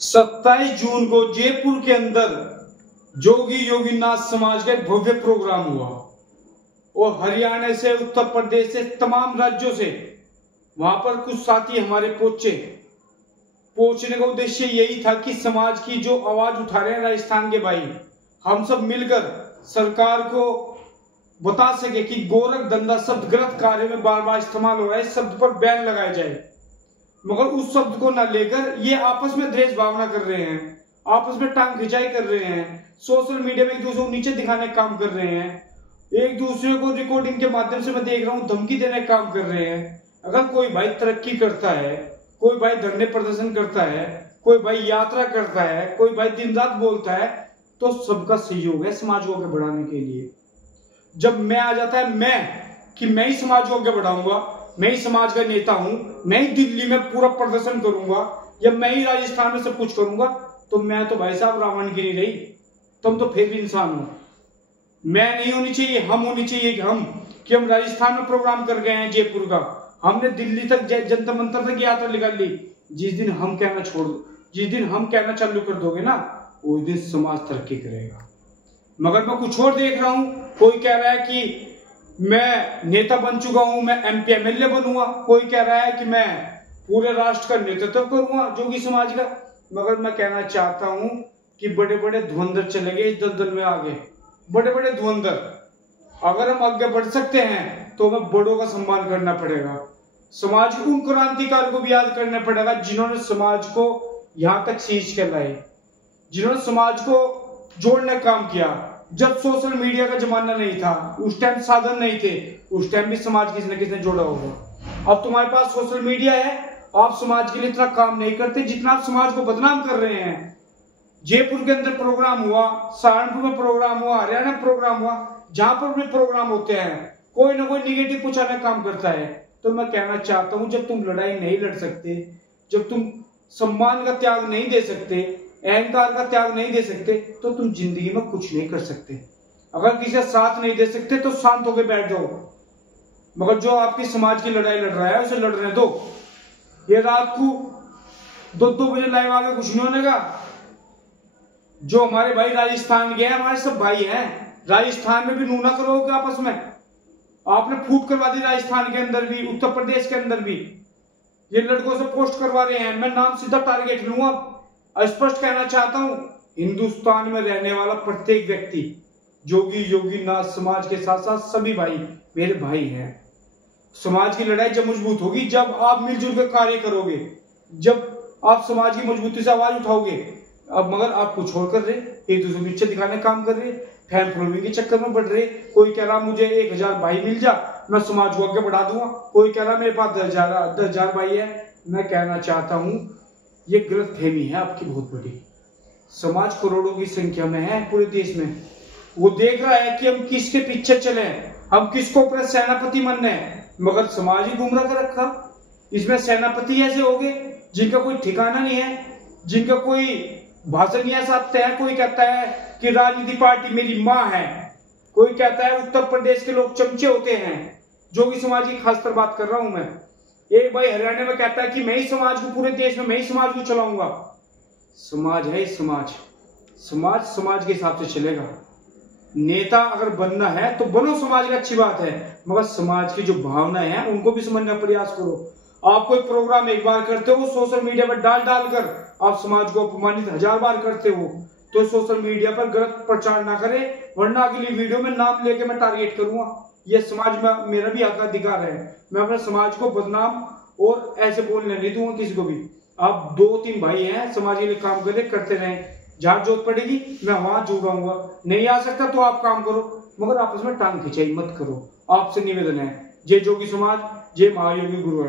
27 जून को जयपुर के अंदर जोगी योगीनाथ समाज का एक भव्य प्रोग्राम हुआ और हरियाणा से, उत्तर प्रदेश से, तमाम राज्यों से वहां पर कुछ साथी हमारे पहुंचने का उद्देश्य यही था कि समाज की जो आवाज उठा रहे हैं राजस्थान के भाई, हम सब मिलकर सरकार को बता सके कि गोरख धंधा शब्द गलत कार्य में बार बार इस्तेमाल हो रहा है, इस शब्द पर बैन लगाया जाए। मगर उस शब्द को ना लेकर ये आपस में द्वेष भावना कर रहे हैं, आपस में टांग खिंचाई कर रहे हैं, सोशल मीडिया में एक दूसरे को नीचे दिखाने का काम कर रहे हैं, एक दूसरे को रिकॉर्डिंग के माध्यम से मैं देख रहा हूं धमकी देने का काम कर रहे हैं। अगर कोई भाई तरक्की करता है, कोई भाई धरने प्रदर्शन करता है, कोई भाई यात्रा करता है, कोई भाई दिन रात बोलता है, तो सबका सहयोग है समाज को आगे बढ़ाने के लिए। जब मैं आ जाता है मैं ही समाज को आगे बढ़ाऊंगा, मैं ही समाज का नेता हूं, मैं ही दिल्ली में पूरा प्रदर्शन करूंगा या मैं ही राजस्थान में सब कुछ करूंगा, तो मैं तो भाई साहब रावण की नहीं रही, तुम तो फिर भी इंसान हो। मैं नहीं होनी चाहिए, हम होनी चाहिए कि हम राजस्थान में प्रोग्राम कर गए हैं जयपुर का, हमने दिल्ली तक जंतर मंतर तक यात्रा निकाल ली। जिस दिन हम कहना चालू कर दोगे ना, उस दिन समाज तरक्की करेगा। मगर मैं कुछ और देख रहा हूं, कोई कह रहा है कि मैं नेता बन चुका हूं, मैं MP MLA बनूंगा, कोई कह रहा है कि मैं पूरे राष्ट्र का नेतृत्व करूंगा जोगी समाज का। मगर मैं कहना चाहता हूं कि बड़े बड़े धुरंधर चले गए इस दलदल में आगे, बड़े बड़े धुरंधर। अगर हम आगे बढ़ सकते हैं तो हमें बड़ों का सम्मान करना पड़ेगा, समाज के उन क्रांतिकारियों को भी याद करना पड़ेगा जिन्होंने समाज को यहां तक शीश के लाए, जिन्होंने समाज को जोड़ने का काम किया। जब सोशल मीडिया का जमाना नहीं था, उस टाइम साधन नहीं थे, उस टाइम भी समाज किसी न किसी ने जोड़ा होगा। अब तुम्हारे पास सोशल मीडिया है, आप समाज के लिए इतना काम नहीं करते जितना आप समाज को बदनाम कर रहे हैं। जयपुर के अंदर प्रोग्राम हुआ, सहारनपुर में प्रोग्राम हुआ, हरियाणा में प्रोग्राम हुआ, जहां पर भी प्रोग्राम होते हैं कोई ना कोई निगेटिव पहुंचाने का काम करता है। तो मैं कहना चाहता हूं, जब तुम लड़ाई नहीं लड़ सकते, जब तुम सम्मान का त्याग नहीं दे सकते, अहंकार का त्याग नहीं दे सकते, तो तुम जिंदगी में कुछ नहीं कर सकते। अगर किसी का साथ नहीं दे सकते तो शांत होकर बैठ जाओ। मगर जो आपकी समाज की लड़ाई लड़ रहा है उसे लड़ने दो। ये रात को 2-2 बजे लाइव आगे कुछ नहीं होने का। जो हमारे भाई राजस्थान के हैं, हमारे सब भाई हैं, राजस्थान में भी नूना करोगे आपस में। आपने फूट करवा दी राजस्थान के अंदर भी, उत्तर प्रदेश के अंदर भी। ये लड़कों से पोस्ट करवा रहे हैं, मैं नाम सीधा टारगेट लूंगा। स्पष्ट कहना चाहता हूं, हिंदुस्तान में रहने वाला प्रत्येक व्यक्ति जोगी योगीनाथ समाज के साथ साथ सभी भाई मेरे भाई हैं। समाज की लड़ाई जब मजबूत होगी, जब आप मिलजुल कर कार्य करोगे, जब आप समाज की मजबूती से आवाज उठाओगे। अब मगर आप कुछ और कर रहे, एक दूसरे को नीचे दिखाने का काम कर रहे, फैन फॉलोइंग के चक्कर में बढ़ रहे। कोई कह रहा मुझे 1000 भाई मिल जा, मैं समाज को आगे बढ़ा दूंगा। कोई कह रहा मेरे पास 10,000 भाई है। मैं कहना चाहता हूं, ये गलत फहमी है आपकी बहुत बड़ी। समाज करोड़ों की संख्या में है पूरे देश में, वो देख रहा है कि हम किसके पीछे चले, हम किसको अपने सेनापति मानने हैं। मगर समाज ही गुमराह कर रखा। इसमें सेनापति ऐसे हो गए जिनका कोई ठिकाना नहीं है, जिनका कोई भाषण नहीं ऐसा आता है। कोई कहता है कि राजनीति पार्टी मेरी माँ है, कोई कहता है उत्तर प्रदेश के लोग चमचे होते हैं। जोगी समाज की खासकर बात कर रहा हूं मैं। एक भाई हरियाणा में कहता है कि मैं ही समाज को, पूरे देश में मैं ही समाज को चलाऊंगा। समाज है समाज के हिसाब से चलेगा। नेता अगर बनना है तो बनो समाज का, अच्छी बात है, मगर समाज की जो भावनाएं हैं उनको भी समझने का प्रयास करो। आप कोई प्रोग्राम एक बार करते हो, सोशल मीडिया पर डालकर आप समाज को अपमानित 1000 बार करते हो, तो सोशल मीडिया पर गलत प्रचार ना करें, वरना अगली वीडियो में नाम लेके मैं टारगेट करूंगा। ये समाज में मेरा भी हक अधिकार है, मैं अपने समाज को बदनाम और ऐसे बोलने नहीं दूंगा किसी को भी। आप 2-3 भाई हैं, समाज के लिए काम करते रहें, जहां जरूरत पड़ेगी मैं वहां जुड़ाऊंगा। नहीं आ सकता तो आप काम करो, मगर आपस में टांग खिंचाई मत करो। आपसे निवेदन है। जय जोगी समाज, जय महायोगी गुरु।